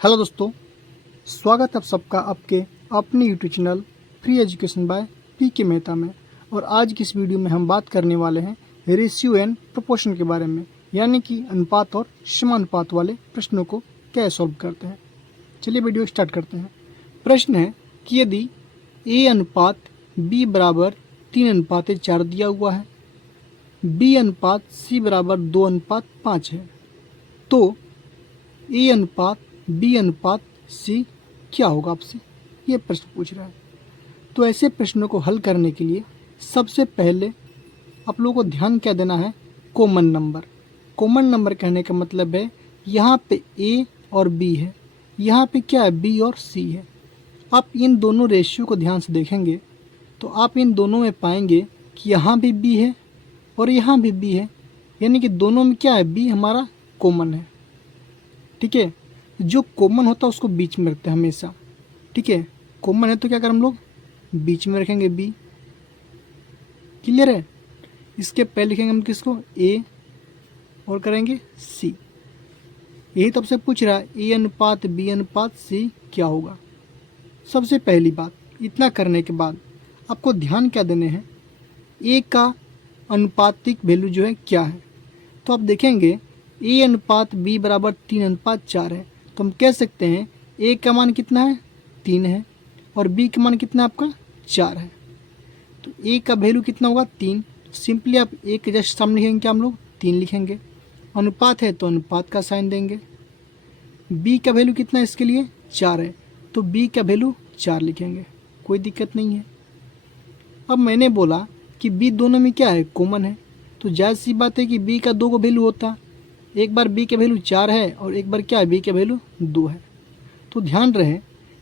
Hello दोस्तों, स्वागत है आप सबका आपके अपने YouTube channel free education by P के मेहता में। और आज की इस वीडियो में हम बात करने वाले हैं रेशियो एंड प्रोपोर्शन के बारे में, यानी कि अनुपात और समानुपात वाले प्रश्नों को कैसे सॉल्व करते हैं। चलिए वीडियो स्टार्ट करते हैं। प्रश्न है कि यदि ए अनुपात बी बराबर 3:4 दिया हुआ है, बी अनुपात सी बराबर 2:5 है, तो ए अनुपात बी अनुपात सी क्या होगा, आपसे ये प्रश्न पूछ रहा है। तो ऐसे प्रश्नों को हल करने के लिए सबसे पहले आप लोगों को ध्यान क्या देना है, कॉमन नंबर। कॉमन नंबर कहने का मतलब है यहाँ पे ए और बी है, यहाँ पे क्या है, बी और सी है। आप इन दोनों रेशियो को ध्यान से देखेंगे तो आप इन दोनों में पाएंगे कि यहाँ भी बी है और यहाँ भी बी है, यानी कि दोनों में क्या है, बी हमारा कॉमन है। ठीक है, जो कॉमन होता है उसको बीच में रखते हैं हमेशा। ठीक है, कॉमन है तो क्या करें हम लोग, बीच में रखेंगे बी। क्लियर है। इसके पहले लिखेंगे हम किसको, ए, और करेंगे सी। यही तो आपसे पूछ रहा है ए अनुपात बी अनुपात सी क्या होगा। सबसे पहली बात, इतना करने के बाद आपको ध्यान क्या देने हैं, ए का अनुपातिक वैल्यू जो है क्या है। तो आप देखेंगे ए अनुपात बी बराबर 3:4 है, तो हम कह सकते हैं ए का मान कितना है, 3 है, और बी का मान कितना है आपका, 4 है। तो ए का वैल्यू कितना होगा, 3। सिंपली आप ए के जस्ट सामने लिखेंगे क्या, हम लोग 3 लिखेंगे। अनुपात है तो अनुपात का साइन देंगे। बी का वैल्यू कितना है इसके लिए, 4 है, तो बी का वैल्यू 4 लिखेंगे, कोई दिक्कत नहीं है। अब मैंने बोला कि बी दोनों में क्या है, कॉमन है, तो जायज़ सी बात है कि बी का 2 वैल्यू होता। एक बार बी का वैल्यू 4 है और एक बार क्या है, बी का वैल्यू 2 है। तो ध्यान रहे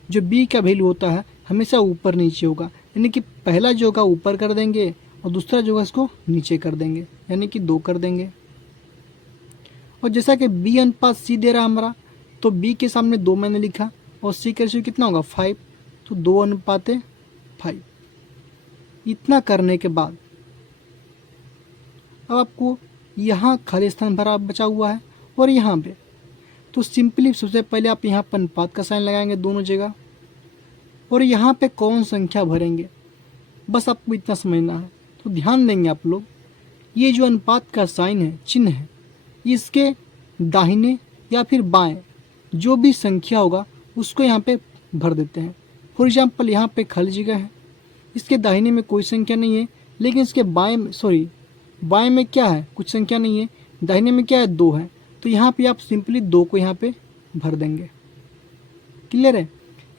जो बी का वैल्यू होता है हमेशा ऊपर नीचे होगा, यानी कि पहला जो होगा ऊपर कर देंगे और दूसरा जो होगा इसको नीचे कर देंगे, यानी कि 2 कर देंगे। और जैसा कि बी अनुपात सी दे रहा है हमारा, तो बी के सामने 2 मैंने लिखा और सी का रेशियो कितना होगा, 5, तो 2:5। इतना करने के बाद अब आपको यहाँ खाली स्थान भरा बचा हुआ है और यहाँ पे, तो सिंपली सबसे पहले आप यहाँ पर अनुपात का साइन लगाएंगे दोनों जगह, और यहाँ पे कौन संख्या भरेंगे, बस आपको इतना समझना है। तो ध्यान देंगे आप लोग, ये जो अनुपात का साइन है, चिन्ह है, इसके दाहिने या फिर बाएं जो भी संख्या होगा उसको यहाँ पे भर देते हैं। फॉर एग्जाम्पल यहाँ पे खाली जगह है, इसके दाहिने में कोई संख्या नहीं है, लेकिन इसके बाएं में क्या है, कुछ संख्या नहीं है, दाहिने में क्या है, 2 है, तो यहाँ पे आप सिंपली 2 को यहाँ पे भर देंगे। क्लियर है।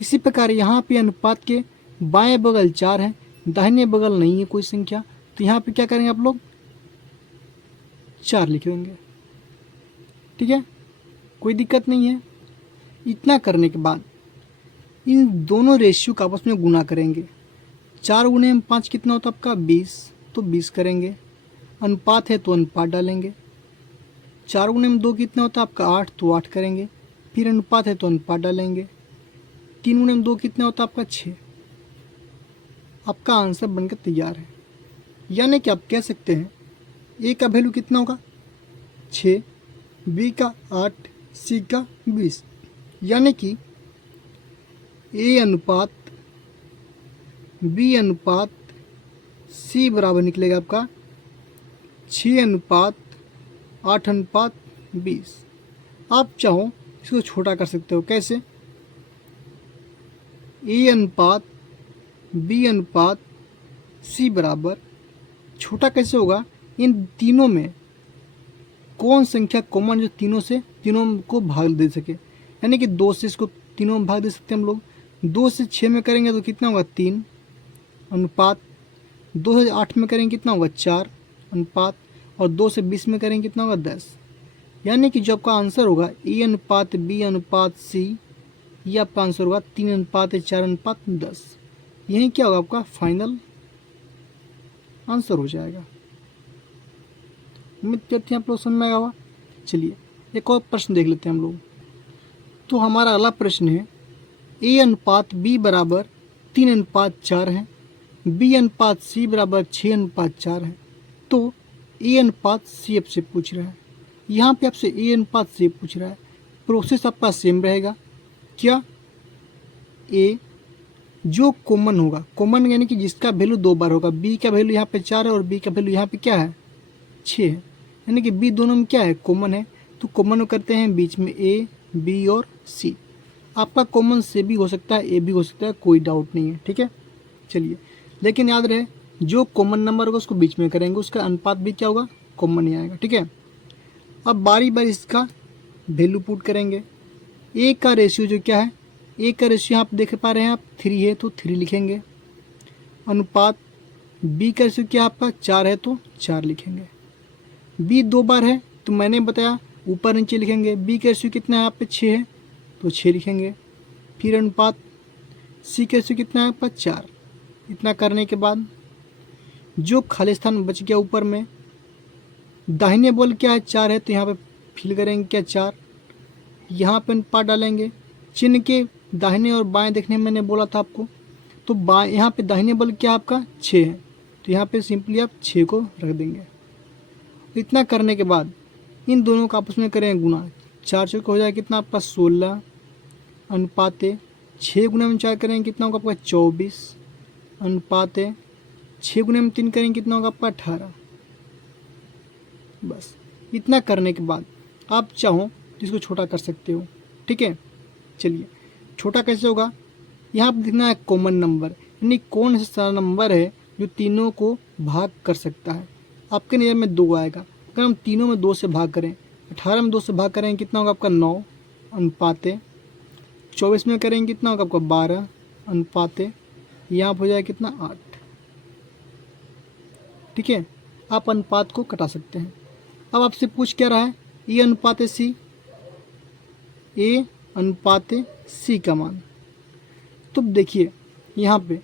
इसी प्रकार यहाँ पे अनुपात के बाएं बगल 4 है, दाहिने बगल नहीं है कोई संख्या, तो यहाँ पे क्या करेंगे आप लोग, 4 लिख देंगे। ठीक है, कोई दिक्कत नहीं है। इतना करने के बाद इन दोनों रेशियो का आपस में गुना करेंगे। 4 गुणे 5 कितना होता है आपका, 20, तो 20 करेंगे। अनुपात है तो अनुपात डालेंगे। 4 गुणे 2 कितना होता है आपका, 8, तो 8 करेंगे। फिर अनुपात है तो अनुपात डालेंगे। 3 गुणे 2 कितना होता है आपका, 6। आपका आंसर बनकर तैयार है। यानी कि आप कह सकते हैं ए का वैल्यू कितना होगा, 6, बी का 8, सी का 20, यानी कि ए अनुपात बी अनुपात सी बराबर निकलेगा आपका 6:8:20। आप चाहो इसको छोटा कर सकते हो, कैसे, ए अनुपात बी अनुपात सी बराबर, छोटा कैसे होगा, इन तीनों में कौन संख्या कॉमन जो तीनों को भाग दे सके, यानी कि 2 से इसको तीनों में भाग दे सकते हैं हम लोग। 2 से 6 में करेंगे तो कितना होगा, 3, अनुपात 2 से 8 में करेंगे कितना होगा, 4, अनुपात, और 2 से 20 में करेंगे कितना होगा, 10। यानी कि जो आपका आंसर होगा ए अनुपात बी अनुपात सी, ये आपका आंसर होगा 3:4:10। यही क्या होगा, आपका फाइनल आंसर हो जाएगा। उम्मीद करते हैं आप लोग समझ में आएगा होगा। चलिए एक और प्रश्न देख लेते हैं हम लोग। तो हमारा अगला प्रश्न है, ए अनुपात बी बराबर 3:4 है, बी अनुपात सी बराबर 6:4 है, तो ए अनुपात सी आपसे पूछ रहा है। यहाँ पे आपसे ए अनुपात सी पूछ रहा है। प्रोसेस आपका सेम रहेगा, क्या ए जो कॉमन होगा, कॉमन यानी कि जिसका वैल्यू 2 बार होगा, बी का वैल्यू यहाँ पे 4 है और बी का वैल्यू यहाँ पे क्या है 6 है, यानी कि बी दोनों में क्या है कॉमन है। तो कॉमन करते हैं बीच में ए बी और सी। आपका कॉमन से भी हो सकता है, ए भी हो सकता है, कोई डाउट नहीं है, ठीक है। चलिए, लेकिन याद रहे जो कॉमन नंबर होगा उसको बीच में करेंगे, उसका अनुपात भी क्या होगा कॉमन ही आएगा, ठीक है। अब बारी बारी इसका वैल्यू पुट करेंगे। ए का रेशियो जो क्या है, ए का रेशियो आप देख पा रहे हैं आप 3 है तो 3 लिखेंगे। अनुपात बी का रेशियो क्या आपका 4 है तो 4 लिखेंगे। बी 2 बार है तो मैंने बताया ऊपर नीचे लिखेंगे। बी का रेशियो कितना है आप पे 6 है तो 6 लिखेंगे। फिर अनुपात सी का रेशियो कितना है आपका 4। इतना करने के बाद जो खाली स्थान बच गया ऊपर में, दाहिने बॉल क्या है 4 है तो यहाँ पे फिल करेंगे क्या 4, यहाँ पे अनुपात डालेंगे। चिन्ह के दाहिने और बाएं देखने में मैंने बोला था आपको, तो बाएं यहाँ पे दाहिने बल क्या आपका 6 है तो यहाँ पे सिंपली आप 6 को रख देंगे। इतना करने के बाद इन दोनों का आपस में करेंगे गुना। 4 चौके हो जाएगा कितना आपका 16 अनुपात 6 गुना में 4 करेंगे कितना होगा आपका 24 अनुपात 6 गुना में 3 करेंगे कितना होगा आपका 18। बस इतना करने के बाद आप चाहो तो इसको छोटा कर सकते हो, ठीक है। चलिए छोटा कैसे होगा, यहाँ पर देखना है कॉमन नंबर, यानी कौन सा नंबर है जो तीनों को भाग कर सकता है। आपके नज़र में 2 आएगा, अगर हम तीनों में 2 से भाग करें, 18 में 2 से भाग करेंगे कितना होगा आपका 9 अनुपात 24 में करेंगे कितना होगा आपका 12 अनुपात यहाँ हो जाएगा कितना 8, ठीक है। आप अनुपात को कटा सकते हैं। अब आपसे पूछ क्या रहा है, ए अनुपात सी, ए अनुपात सी का मान। तो देखिए यहाँ पे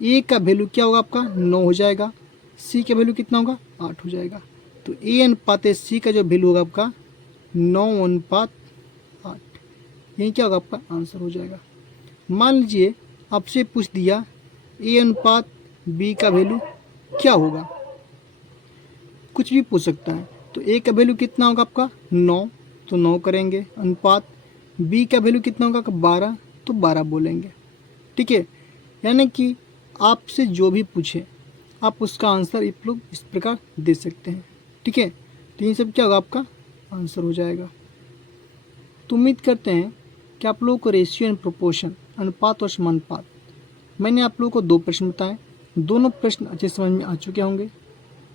ए का वैल्यू क्या होगा आपका 9 हो जाएगा, सी का वैल्यू कितना होगा 8 हो जाएगा। तो ए अनुपात सी का जो वैल्यू होगा आपका 9 अनुपात 8, यही क्या होगा आपका आंसर हो जाएगा। मान लीजिए आपसे पूछ दिया ए अनुपात बी का वैल्यू क्या होगा, कुछ भी पूछ सकता है। तो ए का वैल्यू कितना होगा आपका 9 तो 9 करेंगे, अनुपात बी का वैल्यू कितना होगा 12 तो 12 बोलेंगे, ठीक है। यानी कि आपसे जो भी पूछे आप उसका आंसर आप लोग इस प्रकार दे सकते हैं, ठीक है। तो ये सब क्या होगा आपका आंसर हो जाएगा। तो उम्मीद करते हैं कि आप लोगों को रेशियो एंड प्रोपोर्शन अनुपात और समानुपात मैंने आप लोगों को 2 प्रश्न बताए, दोनों प्रश्न अच्छे समझ में आ चुके होंगे।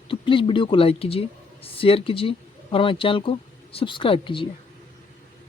तो प्लीज़ वीडियो को लाइक कीजिए, शेयर कीजिए और हमारे चैनल को सब्सक्राइब कीजिए।